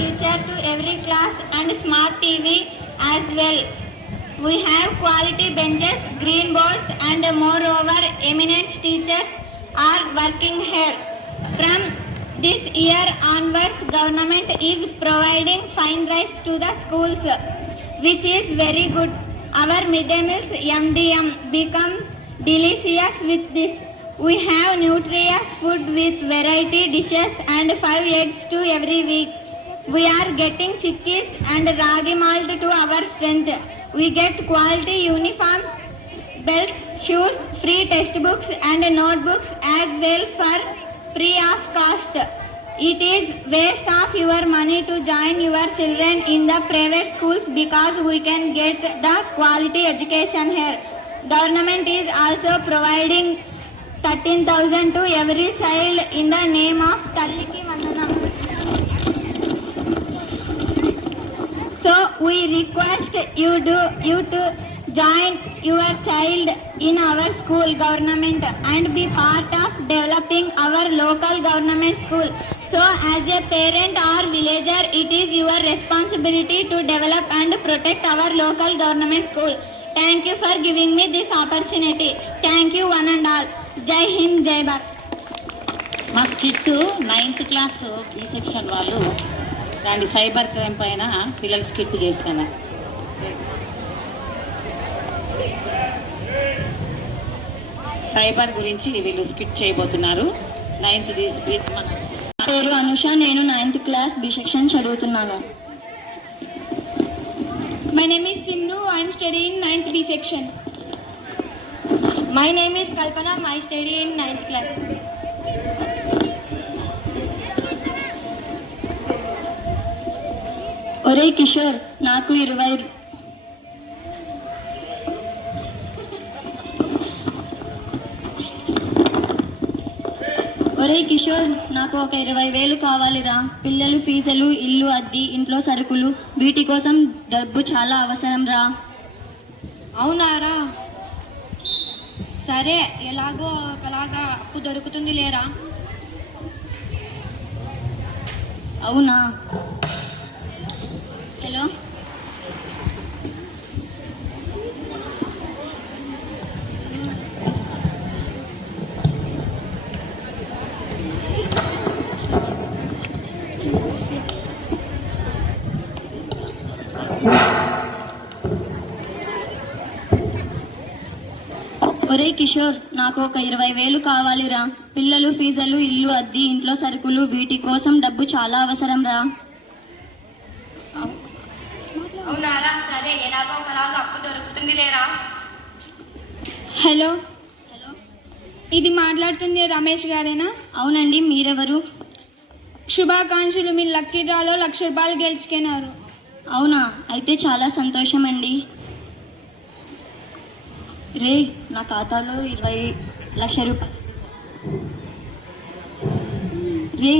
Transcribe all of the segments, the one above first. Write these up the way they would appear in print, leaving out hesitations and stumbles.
teacher to every class and smart TV as well. We have quality benches, green boards, and moreover, eminent teachers are working here. From this year onwards, government is providing fine rice to the schools, which is very good. Our midday meals MDM become delicious with this. We have nutritious food with variety dishes and 5 eggs to every week. We are getting chickpeas and ragi malt to our strength. We get quality uniforms, belts, shoes, free textbooks and notebooks as well for free of cost. It is waste of your money to join your children in the private schools because we can get the quality education here. Government is also providing 13,000 to every child in the name of Talliki Vandanam. So we request you to join your child in our school government and be part of developing our local government school. So as a parent or villager, it is your responsibility to develop and protect our local government school. Thank you for giving me this opportunity. Thank you one and all. Jai Hind, Jai Bharat. మా skit 9th class B section వాళ్ళు దాని cyber crime పైన పిల్లలు skit చేశాను. Cyber గురించి వీళ్ళు skit చేయబోతున్నారు. 9th పేరు అనుష, నేను 9th క్లాస్ బి సెక్షన్ చదువుతున్నాను. My name is Sindhu. I am studying 9th B section. My name is Kalpana. I study in 9th class. ఒరే కిషోర్, నాకు 20 ఒరే కిషోర్, నాకు ఒక 20,000 కావాలిరా. పిల్లలు ఫీజులు, ఇల్లు అద్దె, ఇంట్లో సరుకులు, వీటి కోసం డబ్బు చాలా అవసరం రా. అవునారా? సరే, ఎలాగో ఒకలాగా అప్పు దొరుకుతుంది లేరా? అవునా? హలో, ఒరే కిషోర్, నాకు ఒక 20,000 కావాలిరా. పిల్లలు ఫీజులు, ఇల్లు అద్దె, ఇంట్లో సరుకులు, వీటి కోసం డబ్బు చాలా అవసరం రా. అవునారా? సరే, ఎలాగో ఒకలాగా అప్పు దొరుకుతుంది లేరా? హలో, ఇది మాట్లాడుతుంది రమేష్ గారేనా? అవునండి, మీరెవరు? శుభాకాంక్షలు, మీ లక్కీ డ్రాలో 1,00,000 రూపాయలు గెలుచుకున్నారు. అవునా? అయితే చాలా సంతోషం అండి. రే, నా ఖాతాలో 20 లక్షల రూపాయలు. రే,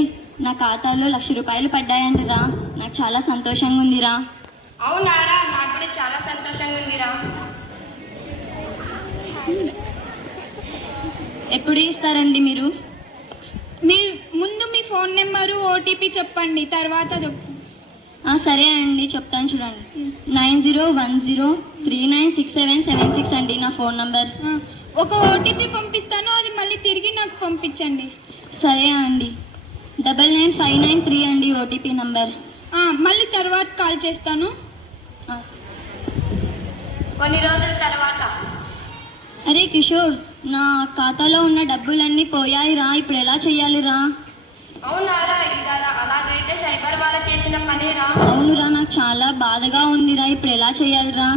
నా ఖాతాలో 1,00,000 రూపాయలు పడ్డాయండి రా. నాకు చాలా సంతోషంగా ఉందిరా. అవునారా? నాకు కూడా చాలా సంతోషంగా ఉందిరా. ఎప్పుడు ఇస్తారండి మీరు? ముందు మీ ఫోన్ నెంబరు, ఓటీపీ చెప్పండి, తర్వాత చెప్పు. సరే అండి, చెప్తాను చూడండి. 9010396776 అండి నా ఫోన్ నంబర్. ఒక ఓటీపీ పంపిస్తాను, అది మళ్ళీ తిరిగి నాకు పంపించండి. సరే అండి. 99593 అండి ఓటీపీ నంబర్. మళ్ళీ తర్వాత కాల్ చేస్తాను. కొన్ని రోజుల తర్వాత. అరే కిషోర్, నా ఖాతాలో ఉన్న డబ్బులన్నీ పోయాయిరా. ఇప్పుడు ఎలా చెయ్యాలిరా? అవునారా? అలాగైతే సైబర్ వాళ్ళ చేసిన పనిరా. అవునురా, నాకు చాలా బాధగా ఉందిరా. ఇప్పుడు ఎలా చెయ్యాలిరా?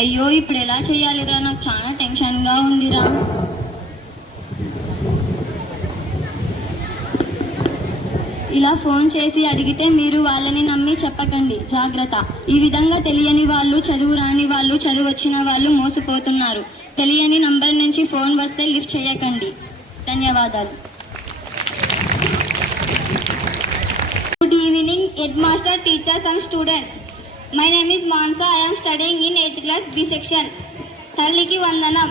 అయ్యో, ఇప్పుడు ఎలా చెయ్యాలిరా? నాకు చాలా టెన్షన్గా ఉందిరా. ఇలా ఫోన్ చేసి అడిగితే మీరు వాళ్ళని నమ్మి చెప్పకండి, జాగ్రత్త. ఈ విధంగా తెలియని వాళ్ళు, చదువు రాని వాళ్ళు, చదువు వచ్చిన వాళ్ళు మోసపోతున్నారు. తెలియని నంబర్ నుంచి ఫోన్ వస్తే లిఫ్ట్ చేయకండి. ధన్యవాదాలు. Good evening, headmaster, teachers and students. My name is Mansa. I am studying in 8th class B section. తల్లికి వందనం.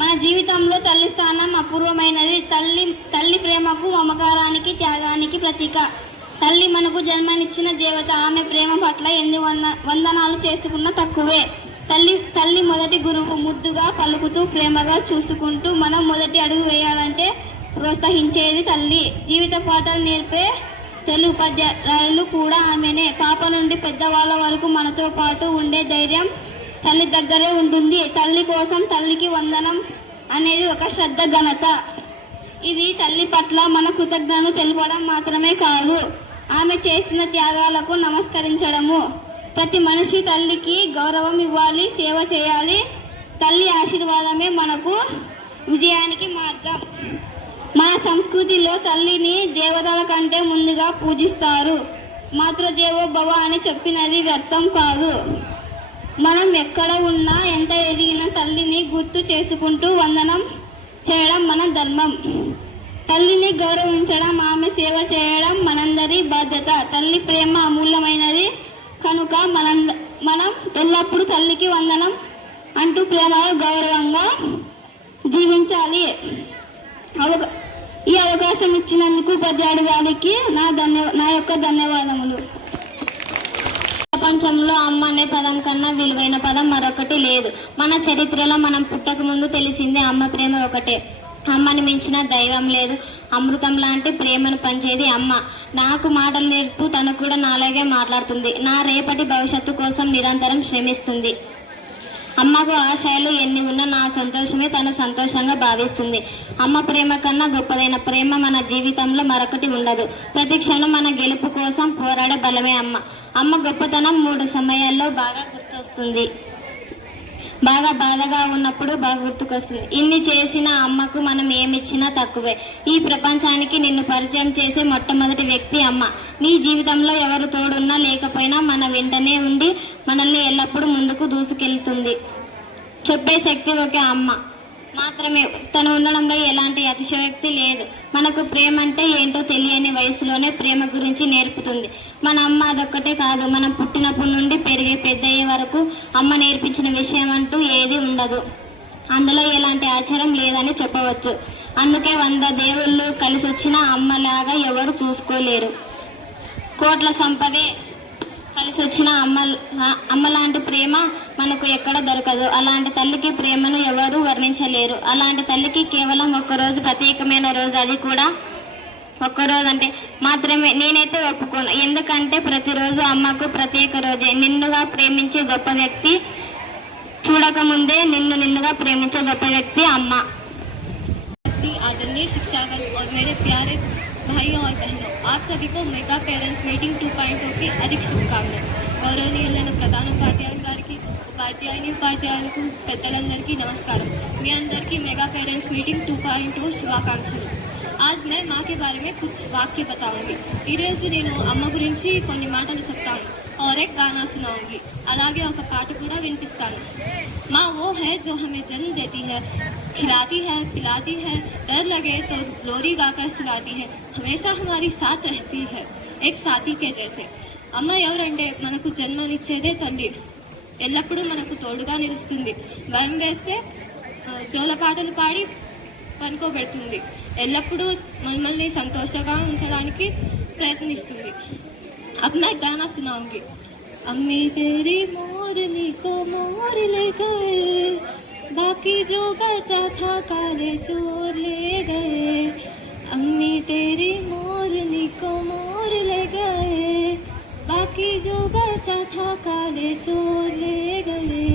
మన జీవితంలో తల్లి స్థానం అపూర్వమైనది. తల్లి ప్రేమకు, మమకారానికి, త్యాగానికి ప్రతీక. తల్లి మనకు జన్మనిచ్చిన దేవత. ఆమె ప్రేమ పట్ల ఎన్ని వందనాలు చేసుకున్న తక్కువే. తల్లి మొదటి గురువు. ముద్దుగా పలుకుతూ ప్రేమగా చూసుకుంటూ మనం మొదటి అడుగు వేయాలంటే ప్రోత్సహించేది తల్లి. జీవిత పాఠాలు నేర్పే తెలుగు ఉపాధ్యాయులు కూడా ఆమెనే. పాప నుండి పెద్దవాళ్ళ వరకు మనతో పాటు ఉండే ధైర్యం తల్లి దగ్గరే ఉంటుంది. తల్లి కోసం తల్లికి వందనం అనేది ఒక శ్రద్ధ, ఘనత. ఇది తల్లి పట్ల మన కృతజ్ఞతను తెలపడం మాత్రమే కాదు, ఆమె చేసిన త్యాగాలకు నమస్కరించడము. ప్రతి మనిషి తల్లికి గౌరవం ఇవ్వాలి, సేవ చేయాలి. తల్లి ఆశీర్వాదమే మనకు విజయానికి మార్గం. మన సంస్కృతిలో తల్లిని దేవతల కంటే ముందుగా పూజిస్తారు. మాతృదేవో భవ అని చెప్పినది వ్యర్థం కాదు. మనం ఎక్కడ ఉన్నా, ఎంత ఎదిగినా తల్లిని గుర్తు చేసుకుంటూ వందనం చేయడం మన ధర్మం. తల్లిని గౌరవించడం, ఆమె సేవ చేయడం మనందరి బాధ్యత. తల్లి ప్రేమ అమూల్యమైనది కనుక మనం ఎల్లప్పుడూ తల్లికి వందనం అంటూ ప్రేమగా, గౌరవంగా జీవించాలి. ఈ అవకాశం ఇచ్చినందుకు ఉపాధ్యాయుడు గారికి నా యొక్క ధన్యవాదములు. ప్రపంచంలో అమ్మ అనే పదం కన్నా విలువైన పదం మరొకటి లేదు. మన చరిత్రలో మనం పుట్టక ముందు తెలిసిందే అమ్మ ప్రేమ ఒకటే. అమ్మని మించిన దైవం లేదు. అమృతం లాంటి ప్రేమను పంచేది అమ్మ. నాకు మాటలు నేర్పు, తను కూడా నాలాగే మాట్లాడుతుంది. నా రేపటి భవిష్యత్తు కోసం నిరంతరం శ్రమిస్తుంది. అమ్మకు ఆశయాలు ఎన్ని ఉన్నా నా సంతోషమే తన సంతోషంగా భావిస్తుంది. అమ్మ ప్రేమ కన్నా గొప్పదైన ప్రేమ మన జీవితంలో మరొకటి ఉండదు. ప్రతి క్షణం మన గెలుపు కోసం పోరాడే బలమే అమ్మ. అమ్మ గొప్పతనం 3 సమయాల్లో బాగా గుర్తొస్తుంది. బాగా బాధగా ఉన్నప్పుడు బాగా గుర్తుకొస్తుంది. ఇన్ని చేసిన అమ్మకు మనం ఏమిచ్చినా తక్కువే. ఈ ప్రపంచానికి నిన్ను పరిచయం చేసే మొట్టమొదటి వ్యక్తి అమ్మ. నీ జీవితంలో ఎవరు తోడున్నా లేకపోయినా మన వెంటనే ఉండి మనల్ని ఎల్లప్పుడూ ముందుకు దూసుకెళ్తుంది. చెప్పే శక్తి ఒకే అమ్మ మాత్రమే. తను ఉండడంలో ఎలాంటి అతిశయోక్తి లేదు. మనకు ప్రేమ అంటే ఏంటో తెలియని వయసులోనే ప్రేమ గురించి నేర్పుతుంది. మన అమ్మ అదొక్కటే కాదు, మనం పుట్టినప్పటి నుండి పెరిగే పెద్దయ్యే వరకు అమ్మ నేర్పించిన విషయం అంటూ ఏది ఉండదు. అందులో ఎలాంటి ఆచారం లేదని చెప్పవచ్చు. అందుకే 100 దేవుళ్ళు కలిసి వచ్చిన అమ్మలాగా ఎవరు చూసుకోలేరు. కోట్ల సంపదే కలిసి వచ్చిన అమ్మ లాంటి ప్రేమ మనకు ఎక్కడ దొరకదు. అలాంటి తల్లికి ప్రేమను ఎవరు వర్ణించలేరు. అలాంటి తల్లికి కేవలం ఒక్కరోజు ప్రత్యేకమైన రోజు, అది కూడా ఒక్కరోజు అంటే మాత్రమే నేనైతే ఒప్పుకోను. ఎందుకంటే ప్రతిరోజు అమ్మకు ప్రత్యేక రోజే. నిన్నుగా ప్రేమించే గొప్ప వ్యక్తి, చూడకముందే నిన్నుగా ప్రేమించే గొప్ప వ్యక్తి అమ్మ. आदरणीय शिक्षागण और मेरे प्यारे भाइयों और बहनों, आप सभी को मेगा पेरेंट्स मीटिंग 2.0 की अधिक शुभकामनाएं. గౌరవనీయులైన ప్రధానోపాధ్యాయులు గారికి, ఉపాధ్యాయులకు, పెద్దలందరికీ నమస్కారం. మీ అందరికీ मेगा पेरेंट्स मीटिंग 2.0 శుభాకాంక్షలు. आज मैं माँ के बारे में कुछ वाक्य बताऊंगी. ఈరోజు నేను అమ్మ గురించి కొన్ని మాటలు చెప్తాను. और एक गाना सुनाऊंगी. అలాగే ఒక పాట కూడా వినిపిస్తాను. माँ वो है जो हमें जन्म देती है, खिलाती है, पिलाती है, डर लगे तो लोरी गाकर सुलाती है, हमेशा हमारी साथ रहती है एक साथी के जैसे. అమ్మ ఎవరంటే మనకు జన్మనిచ్చేదే తల్లి. ఎల్లప్పుడూ మనకు తోడుగా నిలుస్తుంది. భయం వేస్తే జోలపాటలు పాడి పనుకోబెడుతుంది. ఎల్లప్పుడూ మనల్ని సంతోషంగా ఉంచడానికి ప్రయత్నిస్తుంది. अब मैं गाना सुनाऊंगी. अम्मी तेरी मोरनी को मोर ले गए, बाकी जो बचा था काले चोर ले गए. अम्मी तेरी मोरनी को मोर ले गए, बाकी जो बचा था काले चोर ले गए.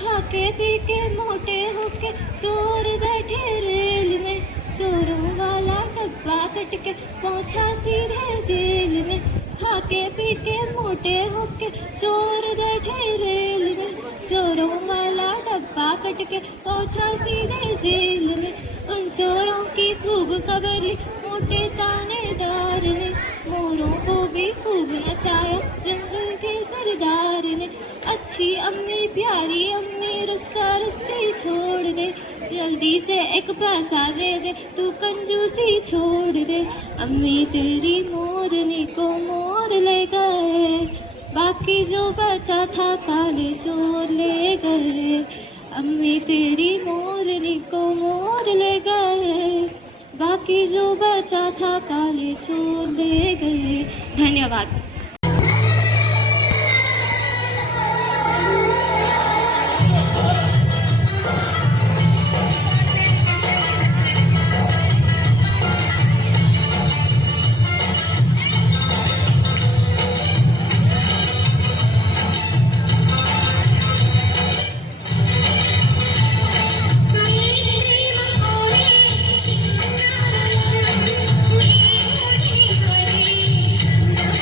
खाके पी के मोटे होके चोर बैठे रेल में, चोरों वाला डब्बा कट के पहुंचा सीधे जेल में. खाके पी के मोटे होके चोर बैठे रेल में, चोरों वाला डब्बा कट के पहुंचा सीधे जेल में. उन चोरों की खूब खबर मोटे थानेदार ने, मोरों को भी खूब नचाया जंगल के सरदार ने. अच्छी अम्मी प्यारी अम्मी रुस्सा रुस्सी छोड़ दे, जल्दी से एक पैसा दे दे, तू कंजूसी छोड़ दे. अम्मी तेरी मोरनी को मोर ले गए, बाकी जो बचा था काले चोर ले गए. अम्मी तेरी मोरनी को मोर ले गए, बाकी जो बचा था काले छोड़ ले गए। धन्यवाद।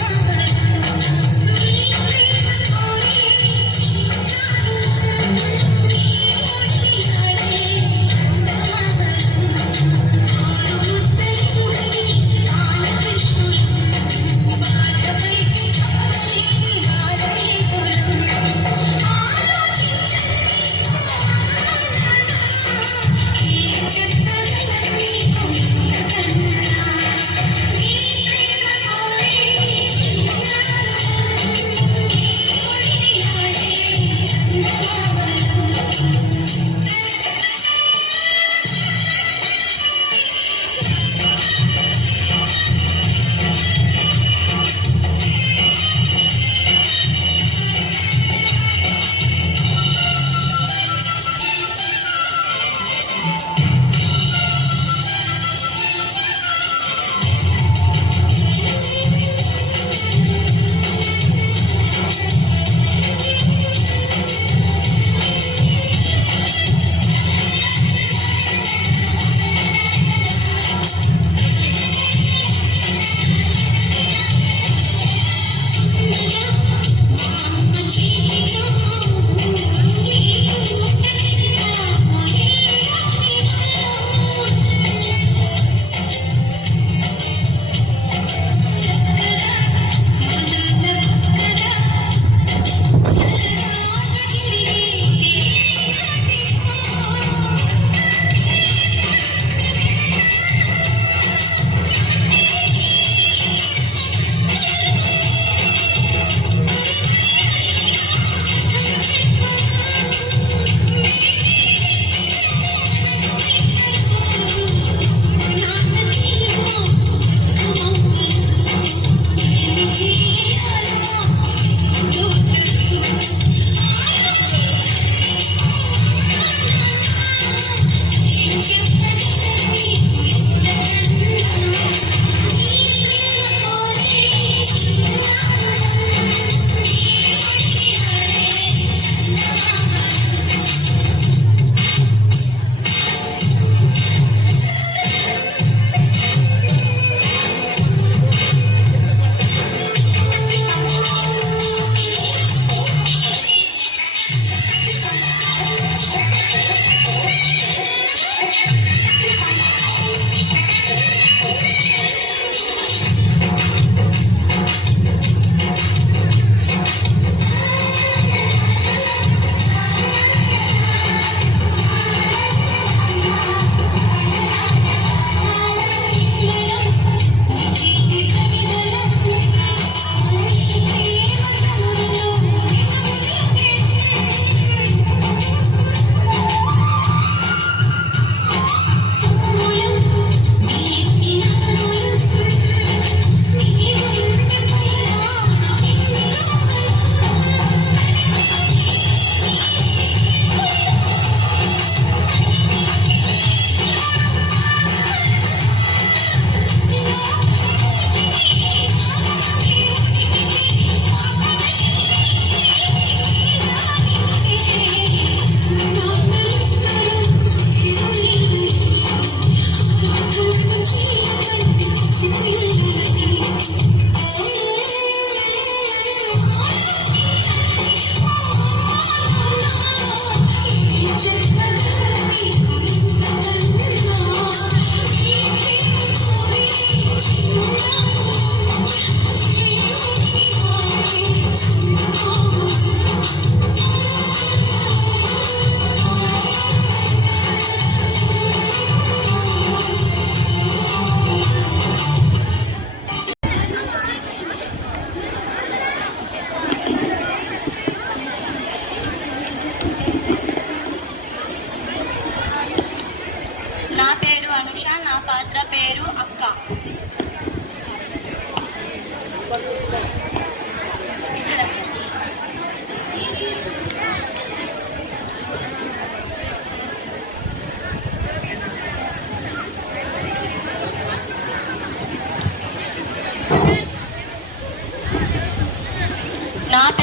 Thank you.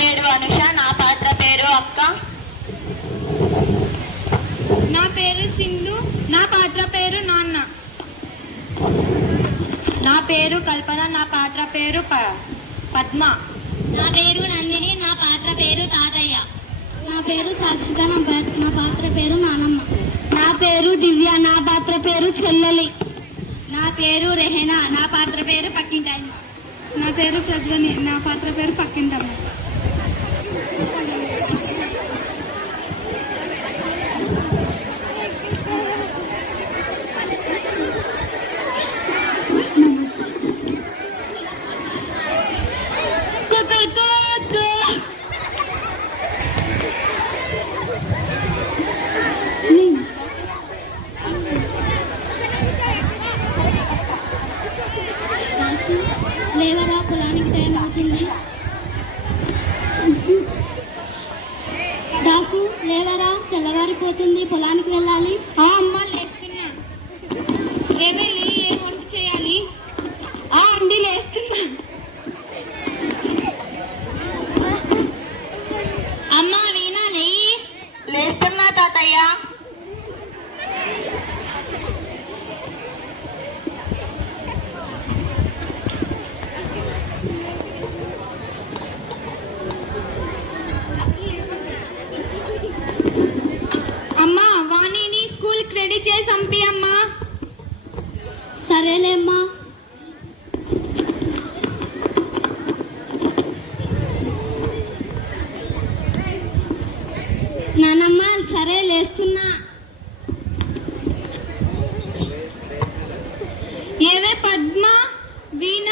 పేరు అనుష. నా పాత్ర పేరు అక్క. నా పేరు సింధు. నా పాత్ర పేరు నాన్న. నా పేరు కల్పన. నా పాత్ర పేరు పద్మ. నా పేరు నందిని. నా పాత్ర పేరు తాతయ్య. నా పేరు సాక్షిక. నా పాత్ర పేరు నానమ్మ. నా పేరు దివ్య. నా పాత్ర పేరు చెల్లెలి. నా పేరు రెహనా. నా పాత్ర పేరు పక్కింటాయమ్మ. నా పేరు ప్రజ్వని. నా పాత్ర పేరు పక్కింటమ్మ. లేవరా, పొలానికి టైం అవుతుంది. దాసు లేవరా, తెల్లవారిపోతుంది, పొలానికి వెళ్ళాలి. అమ్మ లేస్తున్నా. ఏమేలి, ఏం వంట చేయాలి? అండి లేస్తున్నా. అమ్మ వీణా లేయి. లేస్తున్నా తాతయ్య. అమ్మా, వాణిని స్కూల్కి రెడీ చేసి పంపి అమ్మా. సరేలేమ్మా. నానమ్మ సరే లేస్తున్నా. ఏవే పద్మ, వీణ,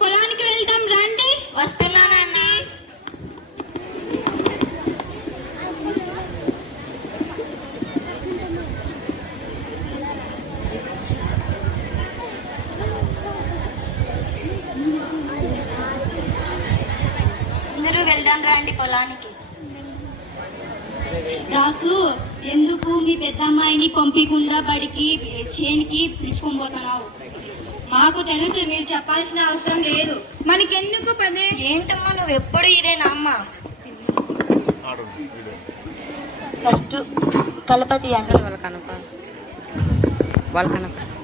పొలానికి వెళ్దాం రండి. వస్తున్నానండి. అందరూ వెళ్దాం రండి పొలానికి. దాసు, ఎందుకు మీ పెద్దమ్మాయిని పంపించకుండా బడికి చేనికి పిలుచుకొని పోతున్నావు? మాకు తెలుసు, మీరు చెప్పాల్సిన అవసరం లేదు. మనకెందుకు పదే? ఏంటమ్మా నువ్వు ఎప్పుడు ఇదేనా అమ్మా? ఫస్ట్ కలపతి అంటే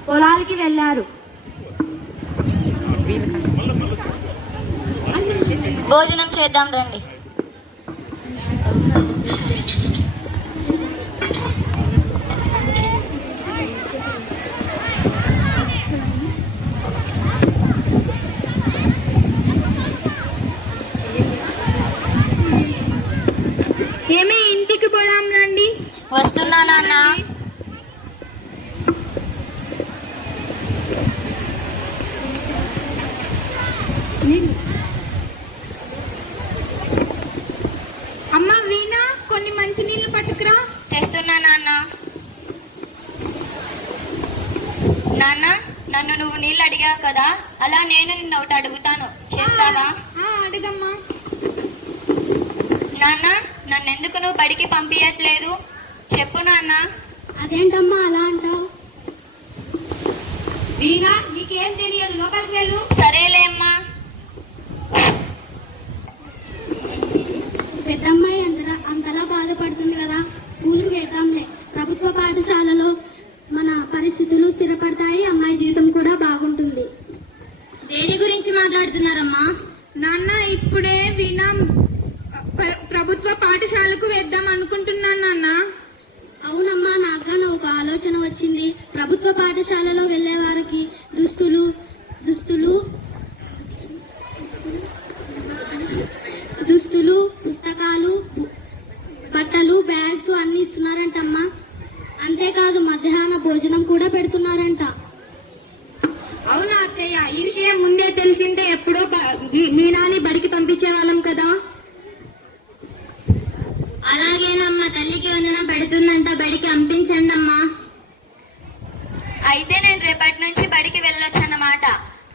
పొలాలకి వెళ్ళారు. భోజనం చేద్దాం రండి. ఏమే, ఇంటికి పోదాం రండి. వస్తున్నా నాన్న. అమ్మ వీణ, కొన్ని మంచి నీళ్లు పట్టుకురా. తెస్తున్నా నాన్న. నాన్న, నన్ను నువ్వు నీళ్ళు అడిగావు కదా, అలా నేను నిన్ను ఒకటి అడుగుతాను, చేస్తావా? అడగమ్మా. నాన్న, నన్ను ఎందుకు నువ్వు బడికి పంపించట్లేదు? చెప్పు నాన్న. అదేంటమ్మా అలా అంటావు? వీణ, నీకేం తెలియదు, లోపలికి వెళ్ళు. సరేలే అమ్మా. పెద్దమ్మాయి అంతలా బాధపడుతుంది కదా, స్కూల్కి వెళ్దాంలే. ప్రభుత్వ పాఠశాలలో మన పరిస్థితులు స్థిరపడతాయి, అమ్మాయి జీవితం కూడా బాగుంటుంది. దేని గురించి మాట్లాడుతున్నారమ్మా? నాన్న, ఇప్పుడే వీణ ప్రభుత్వ పాఠశాలకు వేద్దాం అనుకుంటున్నాను నాన్న. అవునమ్మా, నాకుగానే ఒక ఆలోచన వచ్చింది. ప్రభుత్వ పాఠశాలలో వెళ్లే వారికి దుస్తులు పుస్తకాలు, బట్టలు, బ్యాగ్స్ అన్ని ఇస్తున్నారంటమ్మా. అంతేకాదు మధ్యాహ్న భోజనం కూడా పెడుతున్నారంట. అవునా అత్తయ్య, ఈ విషయం ముందే తెలిసింటే ఎప్పుడో మీనాని బడికి పంపించే వాళ్ళం కదా. అలాగేనమ్మా, తల్లికి వందనం పెడుతుందంట, బడికి పంపించండి అమ్మా. అయితే నేను రేపటి నుంచి బడికి వెళ్ళొచ్చు అన్నమాట.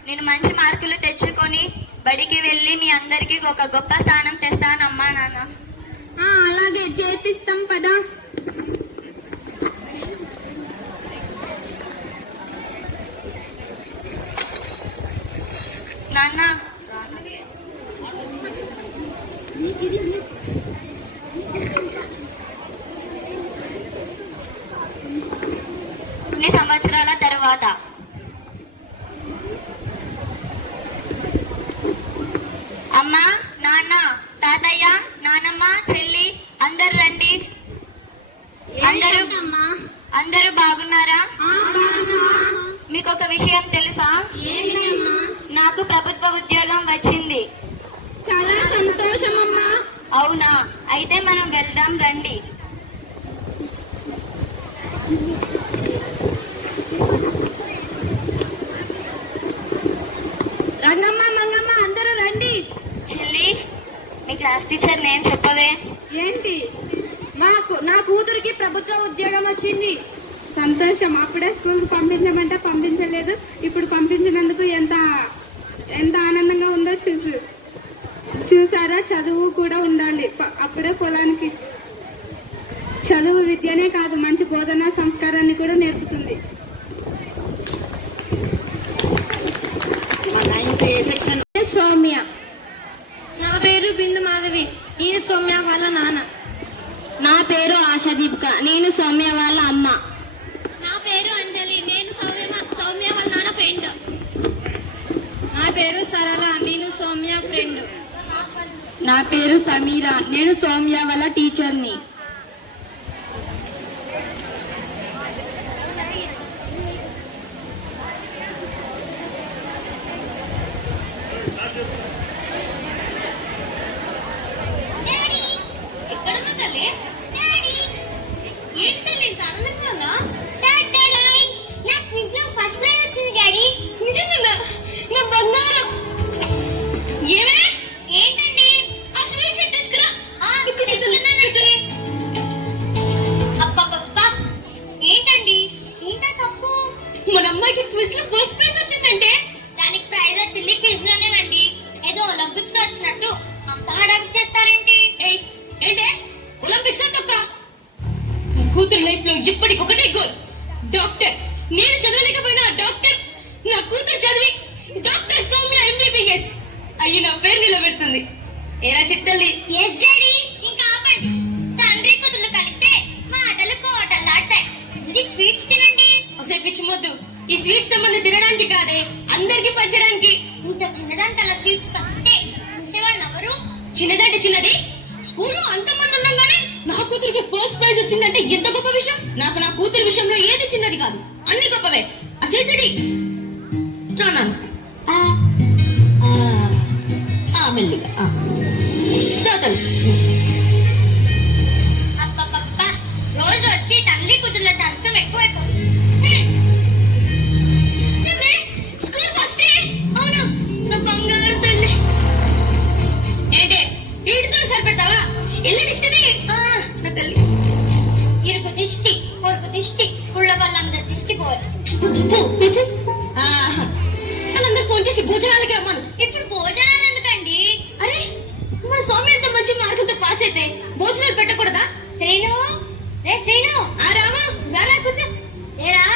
నేను మంచి మార్కులు తెచ్చుకొని బడికి వెళ్ళి మీ అందరికీ ఒక గొప్ప స్థానం తెస్తానమ్మా నాన్న. అలాగే చేపిస్తాం పదా. నాన్న, అమ్మ, నాన్న, తాతయ్య, నానమ్మ, చెల్లి అందరు రండి. అందరూ బాగున్నారా? మీకు ఒక విషయం తెలుసా? నాకు ప్రభుత్వ ఉద్యోగం వచ్చింది. చాలా సంతోషం అమ్మా. అవునా? అయితే మనం వెళ్దాం రండి. రంగమ్మ, మంగమ్మ అందరూ రండి. చెల్లి, మీ క్లాస్ టీచర్ నేమ్ చెప్పవే. ఏంటి? నా కూతురికి ప్రభుత్వ ఉద్యోగం వచ్చింది. సంతోషం. అప్పుడే స్కూల్కి పంపించమంటే పంపించలేదు. ఇప్పుడు పంపించినందుకు ఎంత ఆనందంగా ఉందో చూసారా? చదువు కూడా ఉండాలి. అప్పుడే పొలానికి చదువు విద్యనే కాదు, మంచి బోధనా సంస్కారాన్ని కూడా నేర్పుతుంది. సౌమ్య. నా పేరు బిందు మాధవి. నేను సౌమ్య వాళ్ళ నాన్న. నా పేరు ఆశాదీపిక. నేను సౌమ్య వాళ్ళ అమ్మ. నా పేరు అంజలి. నేను సౌమ్య వాళ్ళ నాన్న ఫ్రెండ్. నా పేరు సరళ. నేను సౌమ్య ఫ్రెండ్. నా పేరు సమీర. నేను సౌమ్య వాళ్ళ టీచర్ని. ఎక్కడున్నా తల్లి? ఏంటి తల్లి ఇంత ఆనందంగా ఉందా? నా క్విజ్ లో ఫస్ట్ ప్రైజ్ వచ్చింది డాడీ. నిజంగా? నా బంగారం. ఏమే? ఏంటండి? ఆ స్వీట్ సెట్ తీసుకురా. అబ్బబ్బబ్బా, ఏంటండి ఇంత తప్పు? మన అమ్మాయికి క్విజ్ లో ఫస్ట్ ప్రైజ్ వచ్చిందంటే దానికి ప్రైజ్ వచ్చింది క్విజ్ లోనేనండి. ఏదో ఒలింపిక్స్ లో వచ్చినట్టు అంత హడావిడి చేస్తారేంటి? ఏంటే ఒలింపిక్స్ అంతొక్క కూతురు లైఫ్ లో ఇప్పటికి ఒకటే గోల్, డాక్టర్. నేను చదవలేకపోయినా డాక్టర్ నా కూతురు చదివి డాక్టర్ సౌమ్య ఎంబీబీఎస్ అయ్యి నా పేరు నిలబెడుతుంది. ఏరా చిట్టల్లి? Yes daddy. ఇంకా ఆపండి. తండ్రి కూతురు కలిస్తే మాటలు కోటలాడతాయి. ఇది స్వీట్ తినండి. ఒకసారి పిచ్చిమొద్దు. ఈ స్వీట్స్ సంబంధం తినడానికి కాదే, అందరికి పంచడానికి. ఇంత చిన్నదానికి అలా స్వీట్స్ పంపితే చూసేవాళ్ళు ఎవరు? చిన్నదంటే చిన్నది. స్కూల్లో అంతమంది ఉండగానే నా కూతురికి ఫస్ట్ ప్రైజ్ వచ్చిందంటే ఎంత గొప్ప విషయం. నాకు నా కూతురు విషయంలో ఏది చిన్నది కాదు, అన్ని గొప్పవే. అసేటడి మెల్లిగా తాతలు. అబ్బబ్బబ్బా, రోజు వచ్చి తల్లి కూతుర్ల దంతం ఎక్కువైపోతుంది. School first. అవునా? నా బంగారు తల్లి. ఏంటే వీటితో సరిపెడతావా? ఎల్లుడిష్టమే నా తల్లి. ఇరుకు దిష్టి, పొరుగు దిష్టి, కుళ్ళ వాళ్ళందరి దిష్టి పోవాలి. వాళ్ళందరూ ఫోన్ చేసి భోజనాలకి అమ్మాను. ఇప్పుడు భోజనాలు ఎందుకండి? అరే, మన స్వామి ఎంత మంచి మార్కులతో పాస్ అయితే భోజనాలు పెట్టకూడదా? శ్రీను, రే శ్రీను. ఆ రామా, రారా కూర్చో. ఏరా,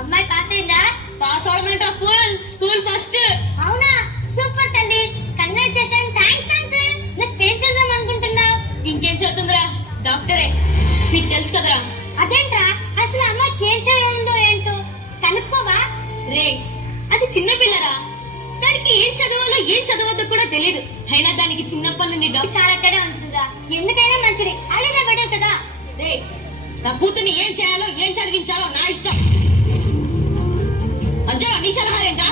అమ్మాయి పాస్ అయిందా? పాస్ అవమంటా ఫుల్ స్కూల్ ఫస్ట్. అవునా? సూపర్ తల్లి. కంగ్రాచులేషన్. Thanks uncle. నెక్స్ట్ ఏం చేద్దాం అనుకుంటున్నావు? ఇంకేం చదువుతుందిరా? డాక్టరే. నీకు తెలుసు కదరా. అదేంట్రా, అసలు అమ్మాయికి ఏం చేయాలో ఏంటో కనుక్కోవా? రే, అది చిన్న పిల్లరా. దానికి ఏం చదవాలో ఏం చదవద్దో కూడా తెలియదు. అయినా దానికి చిన్నప్పటి నుండి చాలా తేడా ఉంటుందా? ఎందుకైనా మంచిది. అడిగే బెటర్ కదా. రే, నా కూతుర్ని ఏం చేయాలో ఏం చదివించాలో నా ఇష్టం. అజ్జా, నీ సలహాలేంటా?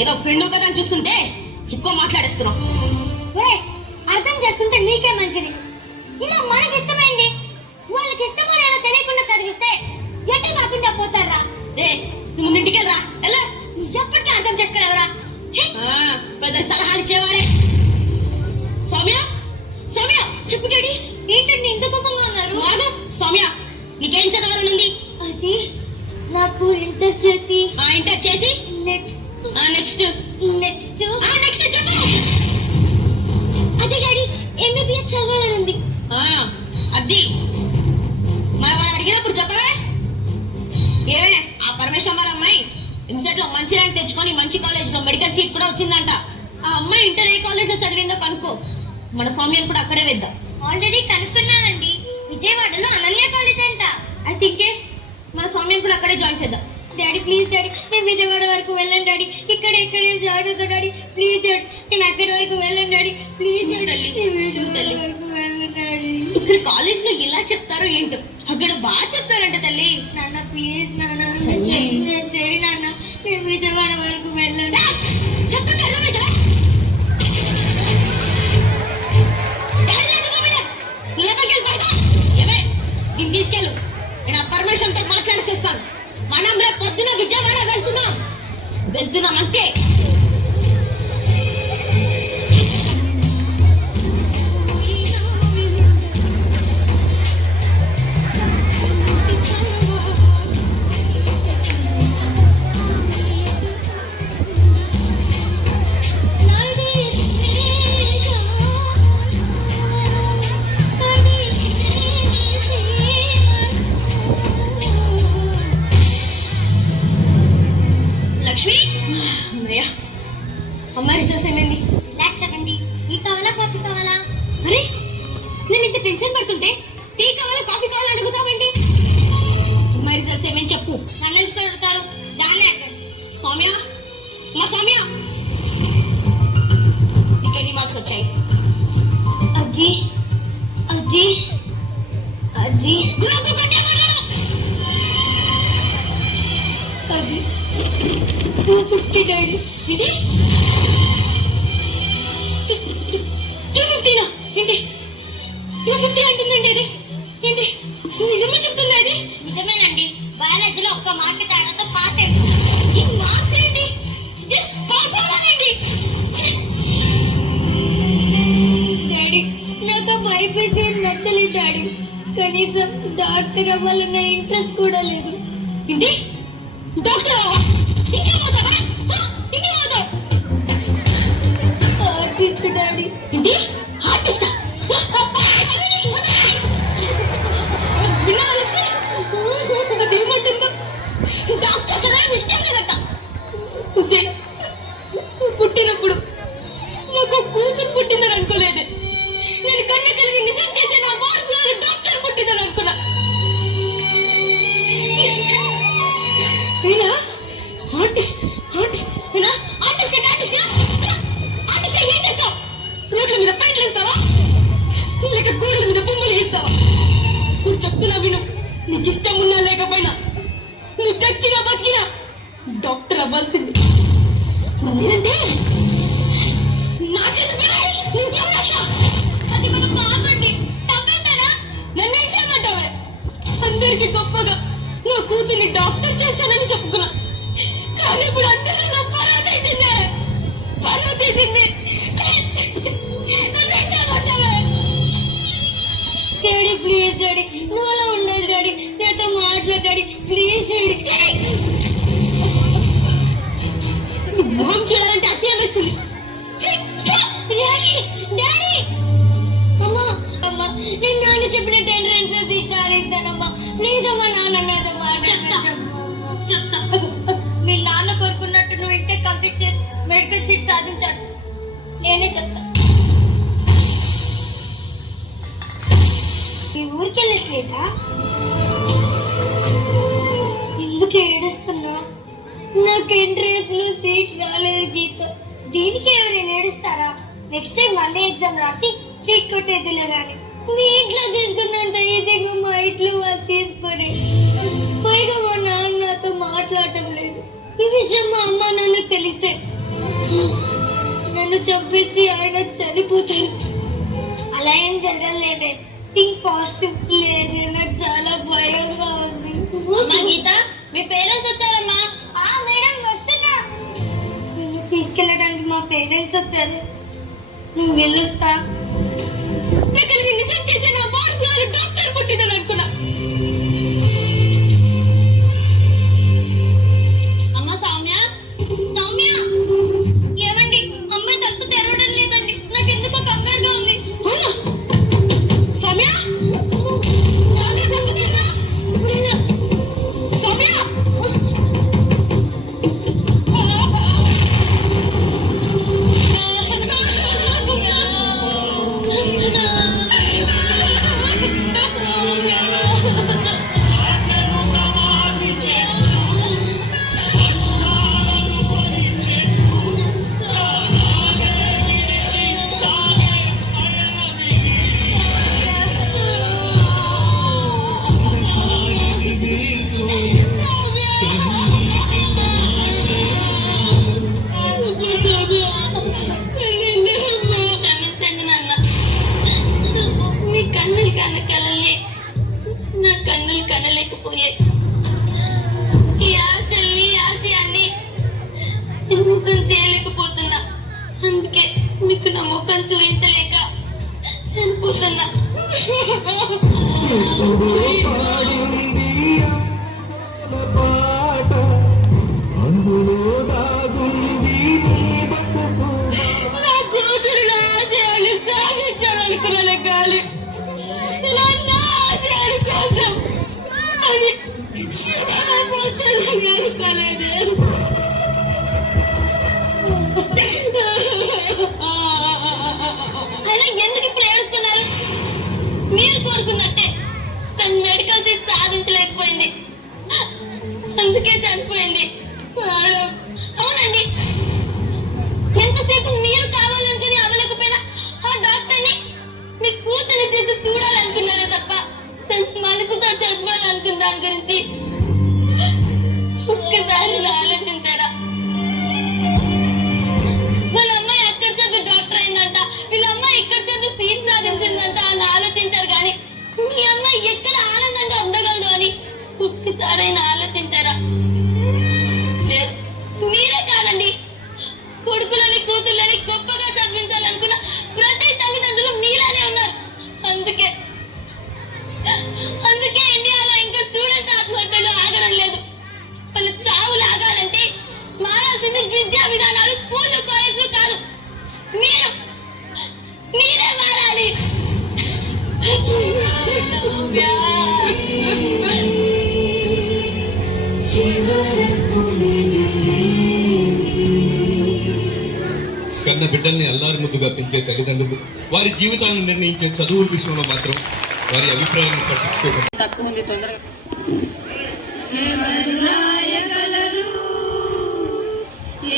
ఏదో ఫ్రెండ్ కదా అని చూస్తుంటే ఎక్కువ మాట్లాడేస్తున్నావు. అర్థం చేసుకుంటే నీకే మంచిది. ఇలా మనకి ఇష్టమైంది వాళ్ళకి ఇష్టమో తెలియకుండా చదివిస్తే ఎట్టి కాకుండా పోతారా? రే, నువ్వు ముందింటికి వెళ్ళరా. ఎలా? ఎప్పటికీ అర్థం చేసుకోలేవరా? పెద్ద సలహాలు ఇచ్చేవాడే. సౌమ్య, సౌమ్య, చెప్పు డాడీ. ఏంటండి ఇంత కోపంగా ఉన్నారు? సౌమ్య, నీకేం చదవాలనుంది? అది నాకు ఇంటర్ చేసి ఇంటర్ చేసి నెక్స్ట్ నెక్స్ట్ నెక్స్ట్ నెక్స్ట్ చెప్పు. అదే డాడీ, ఎంబీబీఎస్ చదవాలనుంది. అది మన వాళ్ళు అడిగినప్పుడు చెప్పవే. ఏమే, ఆ పరమేశ్వరం వాళ్ళ అమ్మాయి ఎంసెట్ లో మంచి ర్యాంక్ తెచ్చుకొని మంచి కాలేజ్ లో మెడికల్ సీట్ కూడా వచ్చిందంట. ఆ అమ్మాయి ఇంటర్ ఏ కాలేజ్ లో చదివిందో కనుక్కో. మన సౌమ్యను కూడా అక్కడే వేద్దాం. ఆల్రెడీ కనుక్కున్నానండి. విజయవాడలో అనన్య కాలేజ్ అంట. అయితే ఇంకే మన సౌమ్యను కూడా అక్కడే జాయిన్ చేద్దాం. డాడీ ప్లీజ్ డాడీ నేను విజయవాడ వరకు వెళ్ళండి డాడీ ఇక్కడ జాగ్రత్త డాడీ ప్లీజ్ డాడీ నేను అక్కడి వరకు వెళ్ళండి డాడీ ప్లీజ్ డాడీ నేను విజయవాడ వరకు వెళ్ళండి డాడీ. ఇక్కడ కాలేజ్ లో ఇలా చెప్తారో ఏంటో, అక్కడ బాగా చెప్తారంట తల్లి. నాన్న ప్లీజ్ నాన్న చెయ్యి నాన్న నేను విజయవాడ వరకు వెళ్ళండి. చెప్తుంటే అర్థమైందా? దీన్ని తీసుకెళ్ళు, నేను ఆ పర్మిషన్ తో మాట్లాడేసి వస్తాను. మనం రేపు పొద్దున విజయవాడ వెళ్తున్నాం అంతే. లక్ష్మి, అమ్మ రిజల్ట్స్ ఏమైంది? లేకపోండి టీ కావాలా కాఫీ కావాలా? అరే, నేను ఇంత టెన్షన్ పడుతుంటే టీ కావాలా కాఫీ కావాలా అడుగుతావేంటి? అమ్మ రిజల్ట్స్ ఏమేమి చెప్పు. నన్ను ఎందుకు అడుగుతారు? దాన్ని అడగండి. సౌమ్య, మా సౌమ్య, నీకు ఎన్ని మార్క్స్ వచ్చాయి? అది అది అది గురుకు కట్టే మాట్లాడు. అది 250 డాడీ. ఇది 250 ఏంటి? 250 అంటుందండి. ఇది ఏంటి? నిజమే చెప్తుందా ఇది? నిజమేనండి. బయాలజీలో ఒక్క మార్క్ తేడాతో పాస్ ఈ మార్క్స్ ఏంటి? జస్ట్ పాస్ అవ్వాలండి. డాడీ నాకు బైపీసీ నచ్చలేదు డాడీ. కనీసం డాక్టర్ అవ్వాలన్న ఇంట్రెస్ట్ కూడా లేదు. ఏంటి? డాక్టర్ ఇంకేమవుతావా? ఇంకేమవుతావు? Artist daddy. ఏంటి? ఆర్టిస్టా? విన్నావా లక్ష్మి? అదేమంటుందో? డాక్టర్ చదవడం ఇష్టం లేదట. హుసేన్, పుట్టినప్పుడు నాకు కూతురు పుట్టిందని అనుకోలేదు. నేను కన్న కలిగి నిజం చేసే నా వారసులో డాక్టర్ పుట్టిందని అనుకున్నా. అయినా ఆర్టిస్ట్ ఆర్టిస్ట్ అయినా ఆర్టిస్ట్ ఆర్టిస్ట్ ఏం చేస్తావు? రోడ్ల మీద పెయింట్లు వేస్తావా, లేక గోడల మీద బొమ్మలు వేస్తావా? ఇప్పుడు చెప్తున్నా విను, నీకు ఇష్టం ఉన్నా లేకపోయినా, నువ్వు చచ్చినా బతికినా డాక్టర్ అవ్వాల్సింది. లేదంటే నా చేతికి నేను చంపేస్తా. అది మన బాగుండి తప్పేస్తానా? నన్నేం చేయమంటావే? అందరికి గొప్పగా నా కూతుర్ని డాక్టర్ చేస్తానని చెప్పుకున్నా, కానీ ఇప్పుడు అందరూ నా పరువు తీసిందే. నన్నేం చేయమంటావే? డాడీ ప్లీజ్ డాడీ నువ్వు అలా ఉండాలి డాడీ. నాతో మాట్లాడు డాడీ ప్లీజ్ డాడీ. మొహం చూడాలంటే అసహ్యం వేస్తుంది. డాడీ డాడీ అమ్మా అమ్మా నేను నాన్న చెప్పినట్టు ఎంట్రన్స్ లో సీట్ సాధిస్తానమ్మా. ప్లీజ్ అమ్మా నాన్న నాతో మాట్లాడు. చెప్తా. మీ నాన్న కోరుకున్నట్టు నువ్వు ఇంటే కంప్లీట్ చేసి మెడికల్ సీట్ సాధించాడు. నేనే చెప్తా. ఈ ఊరికి వెళ్ళట్లేదా? ఎందుకు ఏడుస్తున్నా? నాకు ఎంట్రన్స్ లో సీట్ రాలేదు గీత. దీనికి ఎవరైనా ఏడుస్తారా? నెక్స్ట్ టైం మళ్ళీ ఎగ్జామ్ రాసి సీట్ కొట్టేదిలే గాని. మీ ఇంట్లో తీసుకున్నంత ఈజీగా మా ఇంట్లో వాళ్ళు తీసుకొని, పైగా మా నాన్న నాతో మాట్లాడటం లేదు. ఈ విషయం మా అమ్మ నాన్న తెలిస్తే నన్ను చంపేసి ఆయన చనిపోతారు. అలా ఏం జరగలేదే. Think positive. లేదు నాకు చాలా భయంగా ఉంది. అమ్మా గీత, మీ పేరెంట్స్ వచ్చారమ్మా. మేడం వస్తున్నా. నిన్ను తీసుకెళ్ళడానికి మా పేరెంట్స్ వచ్చారు. నువ్వు వెళ్ళొస్తా. నాకు నిజం చేసే నా వారసులో డాక్టర్ పుట్టిందని అనుకున్నా. అమ్మ సౌమ్య, సౌమ్య ఏమండి? అమ్మాయి తలుపు తెరవడం లేదండి. నాకెందుకో కంగారుగా ఉంది. అవునా? సౌమ్య, సౌమ్య తలుపు తెరవా? సౌమ్య, ముఖం చూపించలేక చనిపోతున్నా. నా కూతురు నా ఆశయాన్ని సాధించాలనుకున్నాను కానీ నా ఆశయాల కోసం అది క్షీణమైపోతుందని అనుకోలేదే. అయినా ఎందుకు ఇప్పుడు ఏడుస్తున్నారు? మీరు కోరుకున్నట్టే తను మెడికల్ సీట్ సాధించలేకపోయింది, అందుకే చనిపోయింది. అవునండి, ఎంతసేపు మీరు కావాలనుకుని అవ్వలేకపోయినా ఆ డాక్టర్ని మీ కూతుని చేసి చూడాలనుకున్నారే తప్ప మనసుతో చెప్పాలనుకున్న దాని గురించి ఒక్కసారి ఆలోచించారా? వాళ్ళ అమ్మాయి అక్కడ చదువు డాక్టర్ అయిందంట, వీళ్ళ అమ్మాయి ఇక్కడ చదువు సీట్ సాధించిందంట అని ఆలోచించారు కానీ మీ అమ్మాయి ఎక్కడ ఆనందంగా ఉండగలదు అని ఒక్కసారైనా ఆలోచించారా? లేదు, మీరే కాదండి, కొడుకులని కూతుళ్ళని గొప్పగా చదివించాలనుకున్న ప్రతి తల్లిదండ్రులు మీలానే ఉన్నారు. అందుకే ఇండియాలో ఇంకా స్టూడెంట్ ఆత్మహత్యలు ఆగడం లేదు. వాళ్ళు చావులు ఆగాలంటే మారాల్సింది విద్యా విధానాలు, స్కూళ్ళు, కాలేజీలు కాదు, మీరే మారాలి. కన్న బిడ్డల్ని అల్లారు ముద్దుగా పెంచే తల్లిదండ్రులు వారి జీవితాలను నిర్ణయించే చదువుల విషయంలో మాత్రం వారి అభిప్రాయాలను పట్టించుకోకుండా తక్కువ ఉంది, తొందరగా.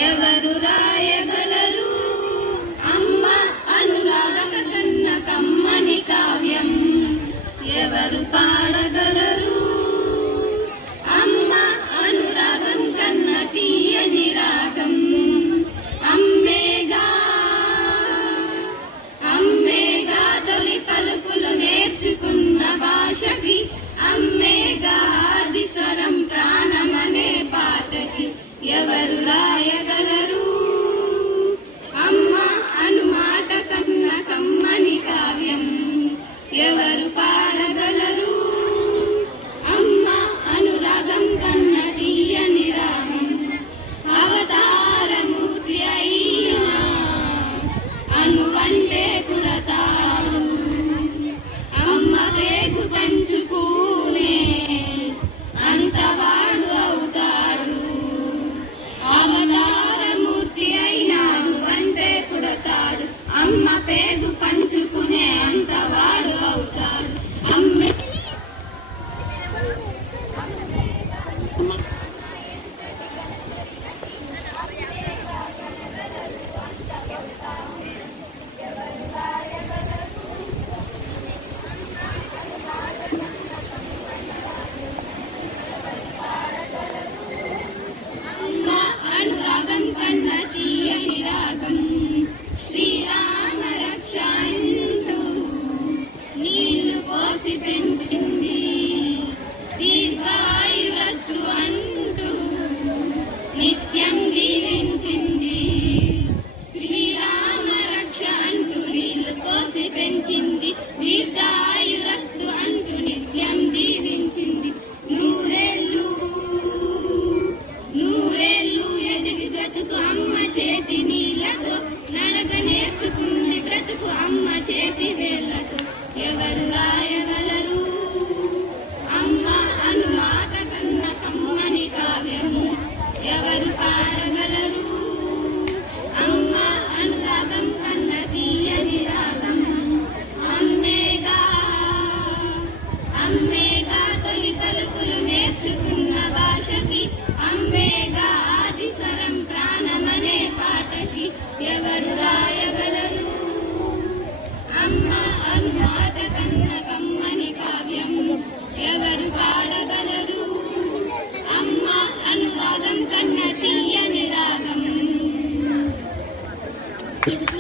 ఎవరు రాయగలరు అమ్మ అనురాగం కన్న కమ్మని కావ్యం? ఎవరు పాడగలరు అమ్మ అనురాగం కన్న తీయని రాగం? అమ్మేగా తొలి పలుకులు నేర్చుకున్న భాషకి, అమ్మేగా ఆది స్వరం ప్రాణమనే పాటకి. ఎవరు రాయ